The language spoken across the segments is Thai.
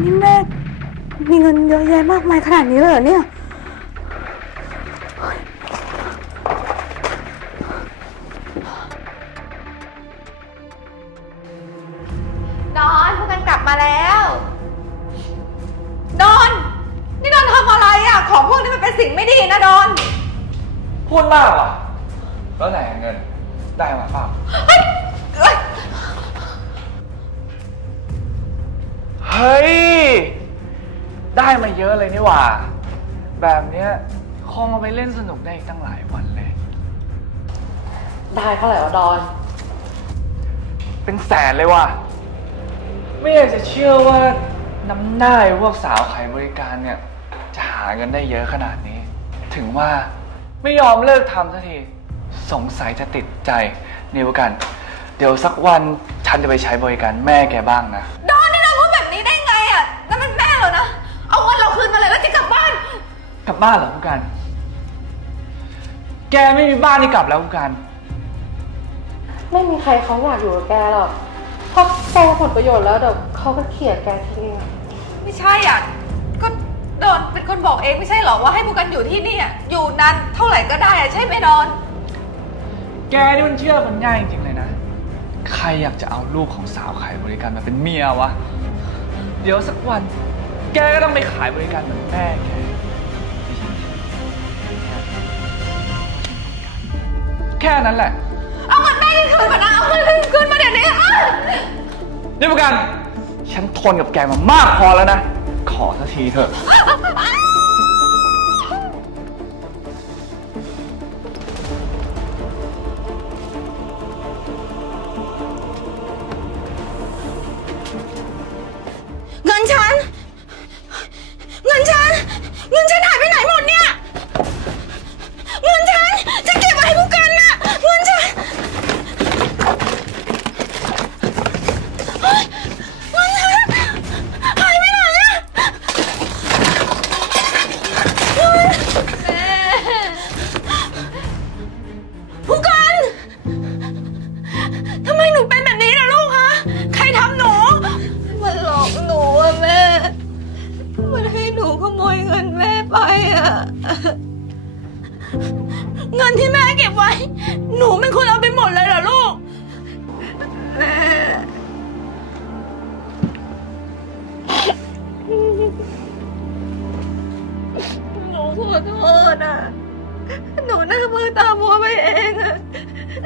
นี่แม่มีเงินเยอะแยะมากมายขนาดนี้เลยเหรอเนี่ยนอนพวกกันกลับมาแล้วนอน นี่นอนทำอะไรอะ ของพวกนี้มันเป็นสิ่งไม่ดีนะนอน พูดมากว่ะแล้วไหนเงินได้มาเปล่าเฮ้ยเอ้ย ได้มาเยอะเลยนี่หว่า แบบเนี้ยคงเอาไปเล่นสนุกได้อีกตั้งหลายวันเลย ได้เท่าไหร่วะดอน เป็นแสนเลยว่ะ ไม่อยากจะเชื่อว่าน้ำหน้าไอ้พวกสาวขายบริการเนี่ย จะหาเงินได้เยอะขนาดนี้ ถึงว่าไม่ยอมเลิกทำสักที สงสัยจะติดใจนี่วกัน เดี๋ยวสักวันฉันจะไปใช้บริการแม่แกบ้างนะ ดอ ลับบ้านเหรอผู้การ แกไม่มีบ้านนี่กลับแล้วผู้การ ไม่มีใครเขาอยากอยู่กับแกหรอกเพราะแกผลประโยชน์แล้วเดี๋ยวเขาก็เกลียดแกทิ้งอะไม่ใช่อะ ก็ดอนเป็นคนบอกเองไม่ใช่เหรอว่าให้พวกกันอยู่ที่นี่อะ อยู่นานเท่าไหร่ก็ได้อะใช่ไหมดอน แกนี่มันเชื่อคนง่ายจริงๆเลยนะ ใครอยากจะเอาลูกของสาวขายบริการมาเป็นเมียวะ เดี๋ยวสักวัน แกก็ต้องไปขายบริการเหมือนแม่แก แค่นั้นแหละ เอาเงินแม่คืนมานะ เอาเงินคืนมาเดี๋ยวนี้อ้าวนี่พวกกัน ฉันทนกับแกมามากพอแล้วนะ ขอสักทีเถอะเเงินที่แม่เก็บไว้ หนูเป็นคนเอาไปหมดเลยเหรอลูก แม่ หนูขอโทษอะหนูน่ามือตามัวไปเองอะ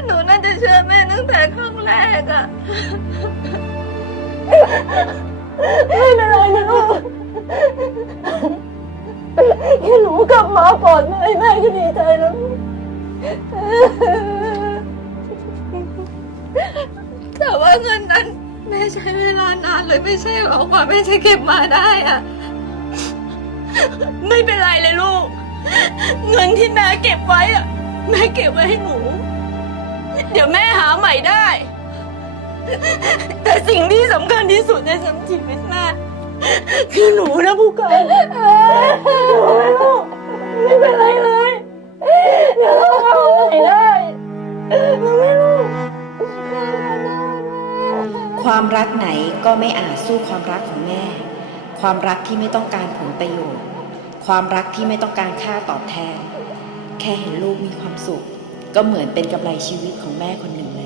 หนูน่าจะเชื่อแม่ตั้งแต่ครั้งแรกอะไม่เป็นไรนะลูก แค่หนูกลับมาก่อนแม่แม่ก็ดีใจแล้วแต่ว่าเงินนั้นแม่ใช้เวลานานเลยไม่ใช่หรอกว่าแม่จะเก็บมาได้อะไม่เป็นไรเลยลูก เงินที่แม่เก็บไว้อะแม่เก็บไว้ให้หนู เดี๋ยวแม่หาใหม่ได้ แต่สิ่งที่สำคัญที่สุดในชีวิตแม่ คือหนูนะผู้กันหนูนะลูกไม่เป็นไรเลยเดี๋ยวเราหาใหม่ได้หนูไม่ลูกความรักไหนก็ไม่อาจสู้ความรักของแม่ ความรักที่ไม่ต้องการผลประโยชน์ ความรักที่ไม่ต้องการค่าตอบแทน แค่เห็นลูกมีความสุข ก็เหมือนเป็นกำไรชีวิตของแม่คนหนึ่งแล้ว